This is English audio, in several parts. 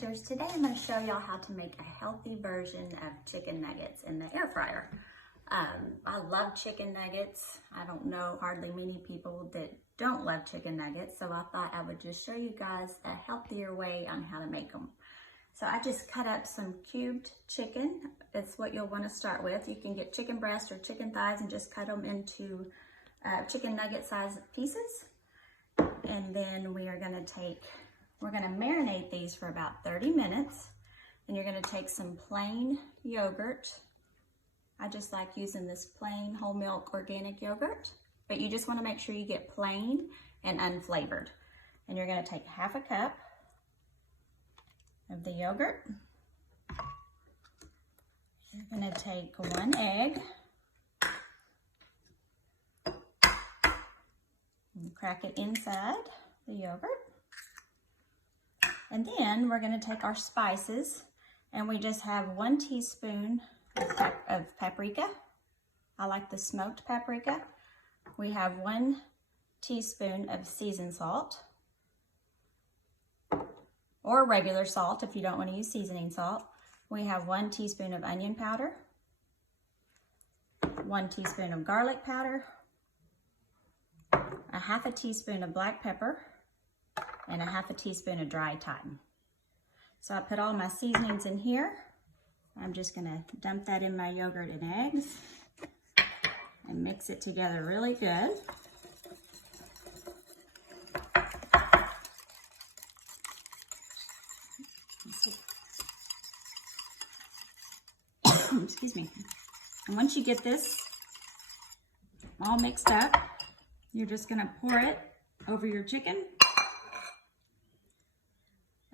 Ranchers. Today I'm going to show y'all how to make a healthy version of chicken nuggets in the air fryer. I love chicken nuggets. I don't know hardly many people that don't love chicken nuggets, so I thought I would just show you guys a healthier way on how to make them. So I just cut up some cubed chicken. It's what you'll want to start with. You can get chicken breast or chicken thighs and just cut them into chicken nugget size pieces. And then we're going to marinate these for about 30 minutes. And you're going to take some plain yogurt. I just like using this plain whole milk organic yogurt, but you just want to make sure you get plain and unflavored. And you're going to take half a cup of the yogurt. You're going to take 1 egg and crack it inside the yogurt. And then we're going to take our spices, and we just have 1 teaspoon of paprika. I like the smoked paprika. We have 1 teaspoon of seasoned salt, or regular salt if you don't want to use seasoning salt. We have 1 teaspoon of onion powder, 1 teaspoon of garlic powder, a half a teaspoon of black pepper, and a half a teaspoon of dry thyme. So I put all my seasonings in here. I'm just gonna dump that in my yogurt and eggs and mix it together really good. Excuse me. And once you get this all mixed up, you're just gonna pour it over your chicken.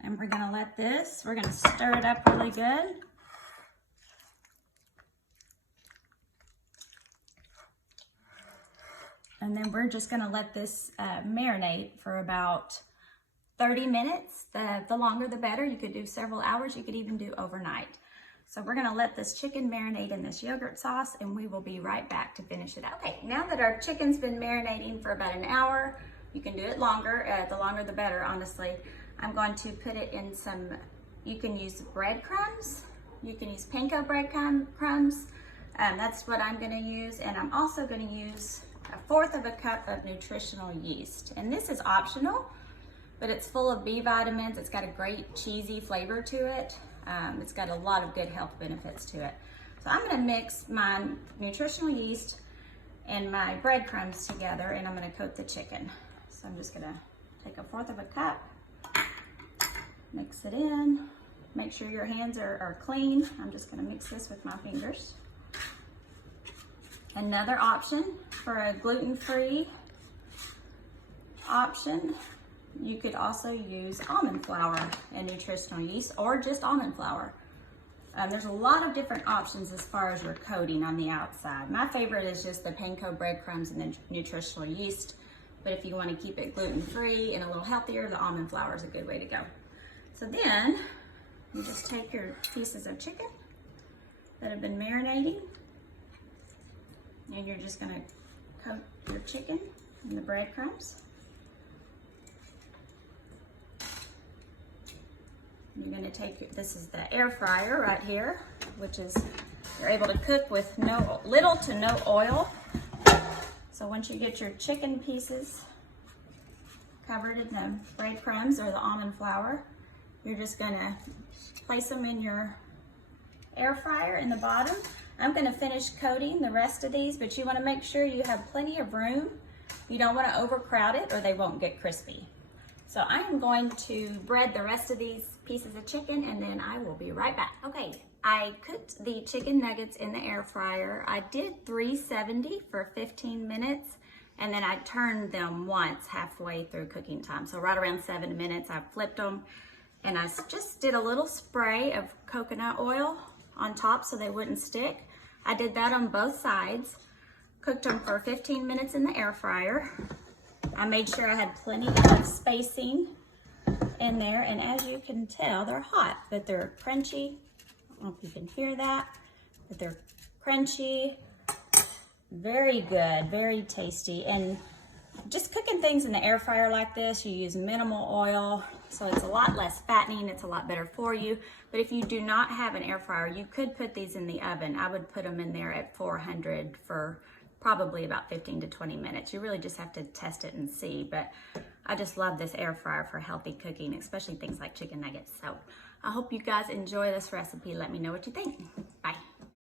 And we're gonna we're gonna stir it up really good. And then we're just gonna let this marinate for about 30 minutes. The longer the better. You could do several hours, you could even do overnight. So we're gonna let this chicken marinate in this yogurt sauce, and we will be right back to finish it up. Okay, now that our chicken's been marinating for about an hour, you can do it longer, the longer the better, honestly. I'm going to put it in some, you can use breadcrumbs, you can use Panko breadcrumbs. That's what I'm gonna use, and I'm also gonna use 1/4 of a cup of nutritional yeast. And this is optional, but it's full of B vitamins. It's got a great cheesy flavor to it. It's got a lot of good health benefits to it. So I'm gonna mix my nutritional yeast and my breadcrumbs together, and I'm gonna coat the chicken. So I'm just gonna take 1/4 of a cup, mix it in. Make sure your hands are clean. I'm just gonna mix this with my fingers. Another option for a gluten-free option, you could also use almond flour and nutritional yeast, or just almond flour. There's a lot of different options as far as your coating on the outside. My favorite is just the Panko breadcrumbs and the nutritional yeast, but if you want to keep it gluten-free and a little healthier, the almond flour is a good way to go. So then you just take your pieces of chicken that have been marinating, and you're just gonna coat your chicken in the breadcrumbs. You're gonna take, this is the air fryer right here, which is, you're able to cook with little to no oil. So once you get your chicken pieces covered in the breadcrumbs or the almond flour, you're just gonna place them in your air fryer in the bottom. I'm gonna finish coating the rest of these, but you wanna make sure you have plenty of room. You don't wanna overcrowd it or they won't get crispy. So I am going to bread the rest of these pieces of chicken, and then I will be right back. Okay, I cooked the chicken nuggets in the air fryer. I did 370 for 15 minutes, and then I turned them once halfway through cooking time. So right around 7 minutes, I flipped them, and I just did a little spray of coconut oil on top so they wouldn't stick. I did that on both sides, cooked them for 15 minutes in the air fryer. I made sure I had plenty of spacing in there, and as you can tell, they're hot, but they're crunchy. I don't know if you can hear that, but they're crunchy, very good, very tasty. And just cooking things in the air fryer like this, you use minimal oil, So it's a lot less fattening, it's a lot better for you. But if you do not have an air fryer, you could put these in the oven. I would put them in there at 400 for probably about 15 to 20 minutes. You really just have to test it and see, but I just love this air fryer for healthy cooking, especially things like chicken nuggets. So I hope you guys enjoy this recipe. Let me know what you think. Bye.